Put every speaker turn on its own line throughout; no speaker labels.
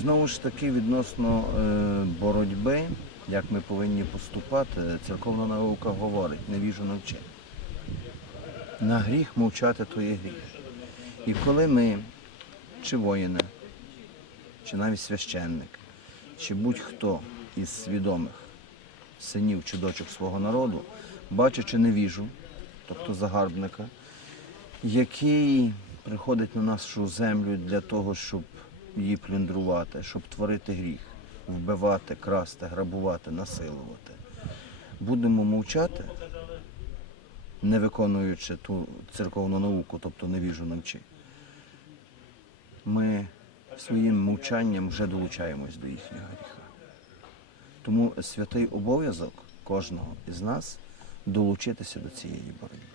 Знову ж таки, відносно е, боротьби, як ми повинні поступати, церковна наука говорить, не віжу навчи. На гріх мовчати то є гріх. І коли ми, чи воїни, чи навіть священник, чи будь-хто із свідомих синів чи дочок свого народу, бачачи невіжу, тобто загарбника, який приходить на нашу землю для того, щоб її плюндрувати, щоб творити гріх, вбивати, красти, грабувати, насилувати. Будемо мовчати, не виконуючи ту церковну науку, тобто невіжу навчи. Ми своїм мовчанням вже долучаємось до їхнього гріха. Тому святий обов'язок кожного із нас долучитися до цієї боротьби.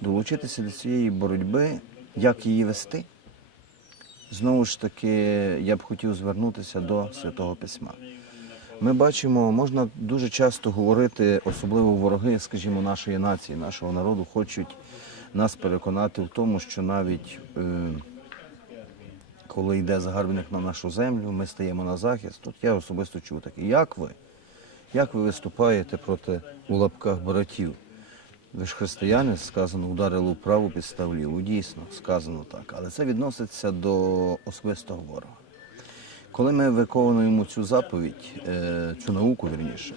Долучитися до цієї боротьби, як її вести. Знову ж таки, я б хотів звернутися до Святого Письма. Ми бачимо, можна дуже часто говорити, особливо вороги, скажімо, нашої нації, нашого народу, хочуть нас переконати в тому, що навіть е, коли йде загарбник на нашу землю, ми стаємо на захист. Тут я особисто чув таке. Як ви? Як ви виступаєте проти у лапках братів? Ви ж християни, сказано, ударили вправо, підстав ліву. Дійсно, сказано так. Але це відноситься до особистого ворога. Коли ми виконуємо цю заповідь, е, цю науку вірніше,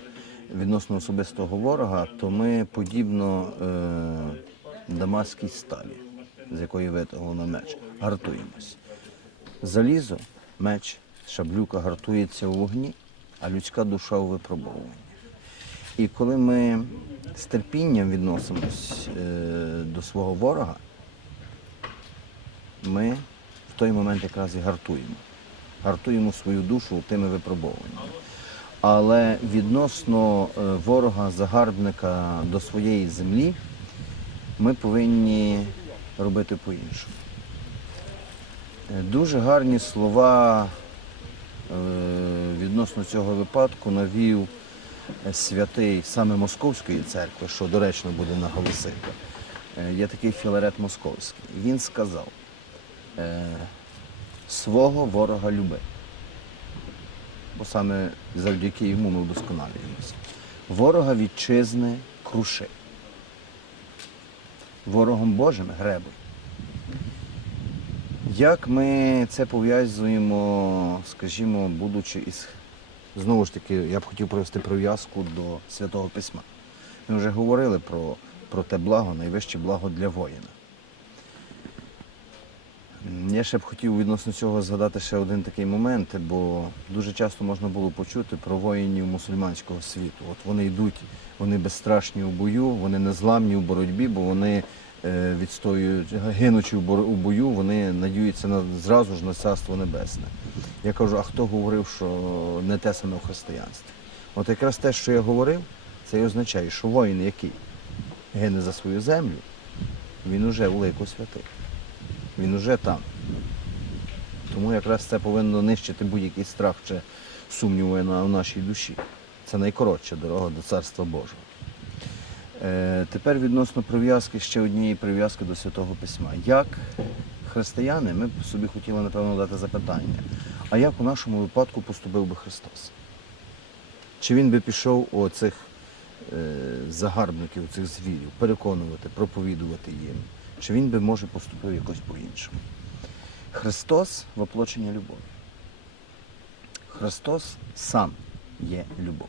відносно особистого ворога, то ми подібно е, дамаській сталі, з якої витягнув меч, гартуємось. Залізо, меч, шаблюка гартується у вогні, а людська душа у випробовуванні. І коли ми з терпінням відносимось е, до свого ворога, ми в той момент якраз і гартуємо. Гартуємо свою душу тими випробовуваннями. Але відносно е, ворога, загарбника до своєї землі, ми повинні робити по-іншому. Е, Дуже гарні слова відносно цього випадку навів святий саме Московської церкви, що доречно буде наголосити. Е, Є такий Філарет Московський. Він сказав: е, свого ворога люби. Бо саме завдяки йому ми вдосконалюємося. Ворога вітчизни круши. Ворогом Божим гребуй. Як ми це пов'язуємо, скажімо, будучи із. Знову ж таки, я б хотів провести прив'язку до Святого Письма. Ми вже говорили про, про те благо, найвище благо для воїна. Я ще б хотів відносно цього згадати ще один такий момент, бо дуже часто можна було почути про воїнів мусульманського світу. От вони йдуть, вони безстрашні у бою, вони незламні у боротьбі, бо вони відстоюють, гинучи у бою, вони надіються на зразу ж на царство небесне. Я кажу, а хто говорив, що не те саме в християнстві? От якраз те, що я говорив, це і означає, що воїн, який гине за свою землю, він уже в лику святий. Він уже там. Тому якраз це повинно нищити будь-який страх чи сумніви на, в нашій душі. Це найкоротша дорога до Царства Божого. Е, тепер відносно прив'язки ще однієї прив'язки до Святого Письма. Як християни, ми б собі хотіли, напевно, дати запитання. А як у нашому випадку поступив би Христос? Чи він би пішов оцих е, загарбників, цих звірів, переконувати, проповідувати їм? Чи він би, може, поступив якось по-іншому? Христос воплочення любові. Христос сам є любов.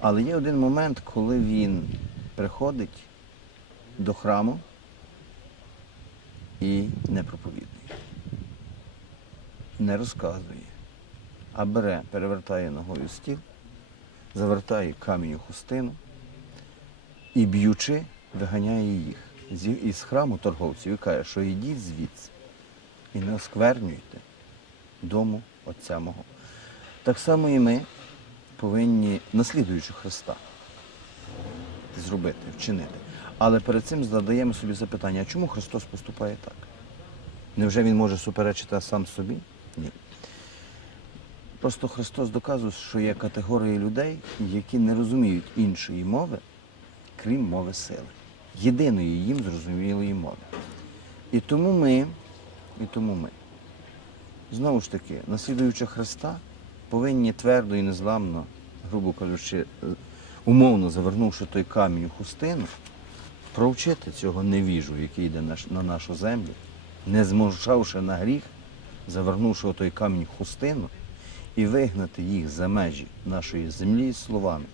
Але є один момент, коли він приходить до храму і не проповідує, не розказує, а бере, перевертає ногою стіл, завертає камінь у хустину і б'ючи, виганяє їх із храму торговців і каже, що йдіть звідси і не осквернюйте дому Отця мого. Так само і ми повинні, наслідуючи Христа, зробити, вчинити. Але перед цим задаємо собі запитання, а чому Христос поступає так? Невже Він може суперечити сам собі? Ні. Просто Христос доказує, що є категорії людей, які не розуміють іншої мови, крім мови сили. Єдиної їм зрозумілої мови. І тому ми, і тому ми знову ж таки, наслідуючи Христа, повинні твердо і незламно, грубо кажучи, е, умовно завернувши той камінь у хустину, провчити цього невіжу, який йде на на нашу землю, не змовчавши на гріх, завернувши той камінь в хустину і вигнати їх за межі нашої землі словами.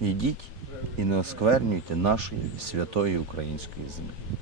Ідіть і не осквернюйте нашої святої української землі.